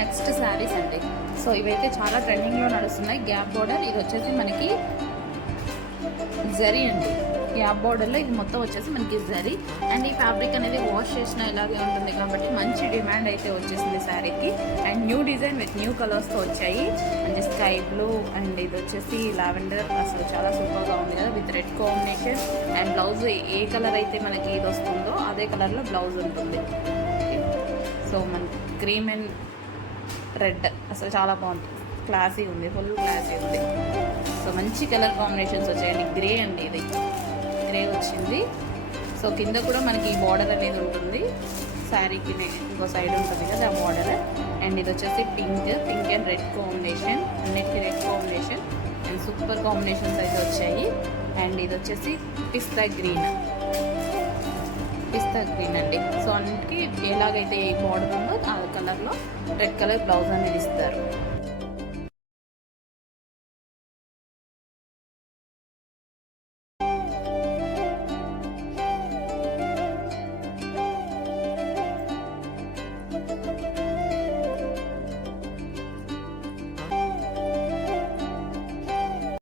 Next saris అండి. So ఇవైతే చాలా ట్రెండింగ్లో నడుస్తున్నాయి. గ్యాప్ బోర్డర్, ఇది వచ్చేసి మనకి జరీ అండి. గ్యాప్ బోర్డర్లో ఇది మొత్తం వచ్చేసి మనకి జరీ. అండ్ ఈ ఫ్యాబ్రిక్ అనేది వాష్ చేసిన ఇలాగే ఉంటుంది కాబట్టి మంచి డిమాండ్ అయితే వచ్చేసింది శారీకి. And new design with new కలర్స్తో వచ్చాయి. అండ్ స్కై బ్లూ అండ్ ఇది వచ్చేసి లావెండర్, అసలు చాలా సూపర్గా ఉంది కదా, with red combination. And blouse A colour అయితే మనకి ఇది వస్తుందో అదే కలర్లో బ్లౌజ్ ఉంటుంది. సో మనకి క్రీమ్ అండ్ రెడ్ అసలు చాలా బాగుంది, క్లాసీ ఉంది, ఫుల్ క్లాసీ ఉంది. సో మంచి కలర్ కాంబినేషన్స్ వచ్చాయండి. గ్రే అండి, ఇది గ్రే వచ్చింది. సో కింద కూడా మనకి ఈ బార్డర్ అనేది ఉంటుంది, శారీకి ఇంకో సైడ్ ఉంటుంది కదా ఆ బార్డర్. అండ్ ఇది వచ్చేసి పింక్ అండ్ రెడ్ కాంబినేషన్, అన్నిటికీ red combination and super combinations అయితే వచ్చాయి. అండ్ ఇది వచ్చేసి పిస్తా గ్రీన్ అండి. సో అన్నిటికీ ఎలాగైతే బార్డర్ ఉందో ఆ కలర్లో రెడ్ కలర్ బ్లౌజ్ అనేది ఇస్తారు.